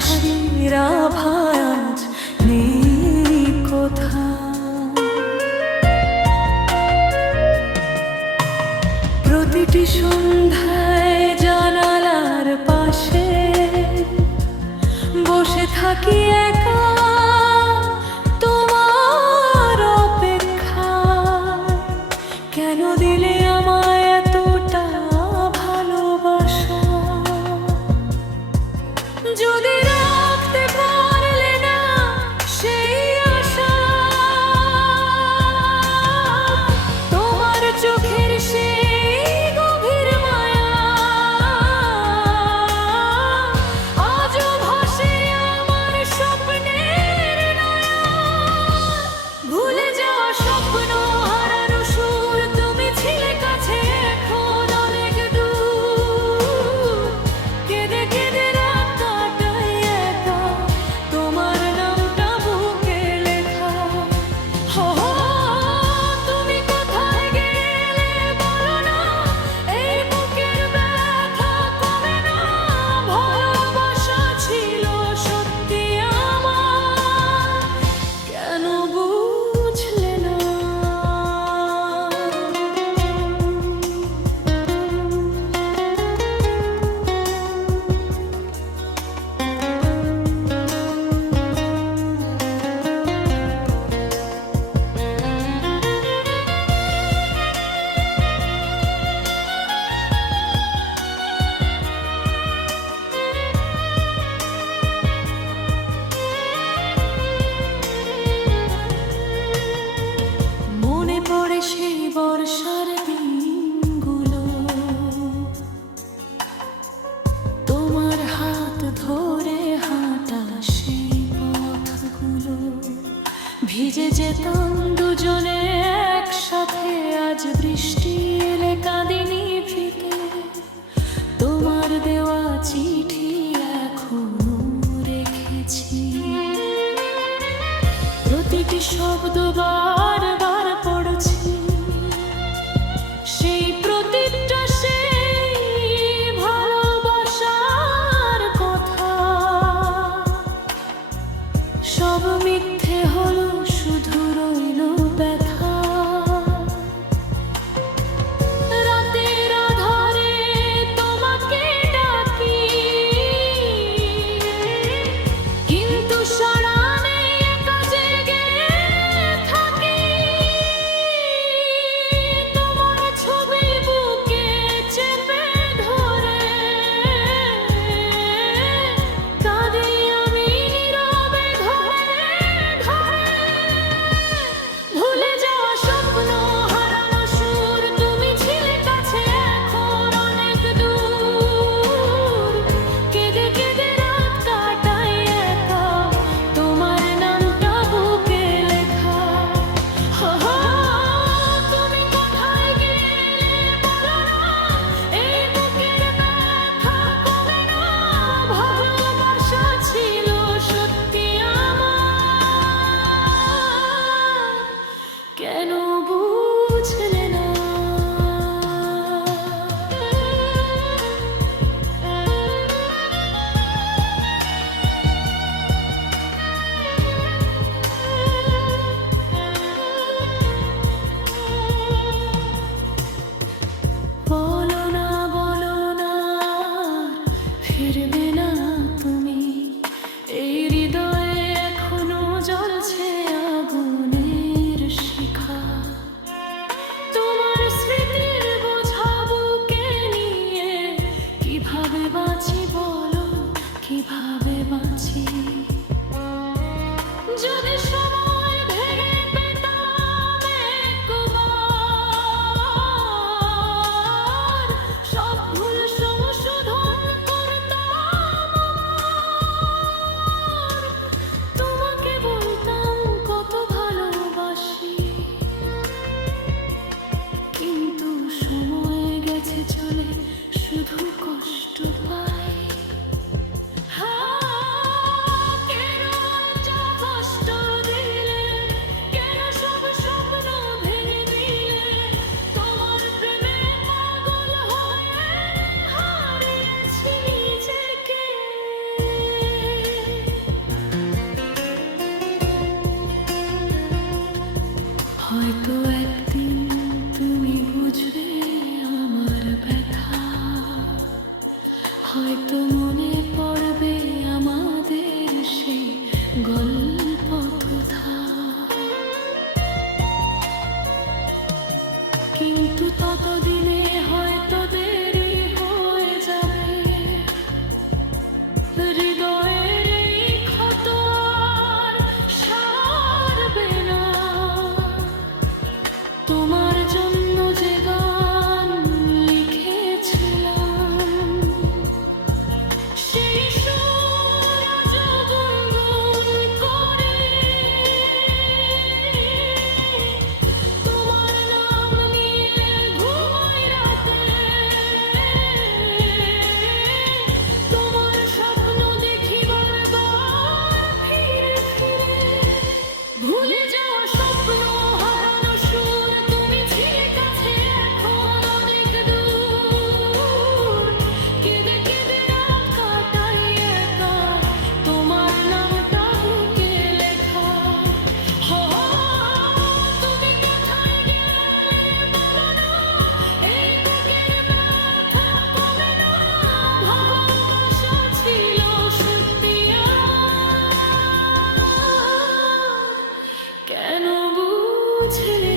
হাসির আভাস নেই কোথাও। প্রতিটি সন্ধ্যায় জানালার পাশে বসে থাকি একা তোমার অপেক্ষায়। কেন দিলে আমায় এতটা ভালোবাসা? যদি রাখতে পারলে না সেই আশা, তোমার চোখের সেই গভীর মায়া আজও ভাসে আমার স্বপ্নের নয়া। ভুলে যাওয়া স্বপ্ন, হারানো সুর, তুমি ছিলে কাছে এখন অনেক দূর। কেঁদে কেঁদে রাত কাটাই একা, তোমার নামটা বুকে লেখা। হো হো, তুমি কোথায় গেলে বলো না, এই বুকের ব্যথা কমে না। ভালোবাসা ছিল সত্যি আমার, কেন বুঝলে না? মনে পড়ে সেই বর্ষার দিনগুলো, তোমার হাত ধরে হাঁটা সেই পথগুলো। ভিজে যেতাম দুজনে একসাথে, আজ বৃষ্টি এলে কাঁদিনি ফিকে। তোমার দেওয়া চিঠি এখনো রেখেছি, প্রতিটি শব্দ বারবার পড়ছি। সেই প্রতিটা সেই ভালোবাসার কথা, সব মিথ্যে হলো, শুধু রইল ব্যথা। রাতের আধারে তোমাকে ডাকি, কিন্তু সাড়া নেই, একা জেগে থাকি। ছেড়ে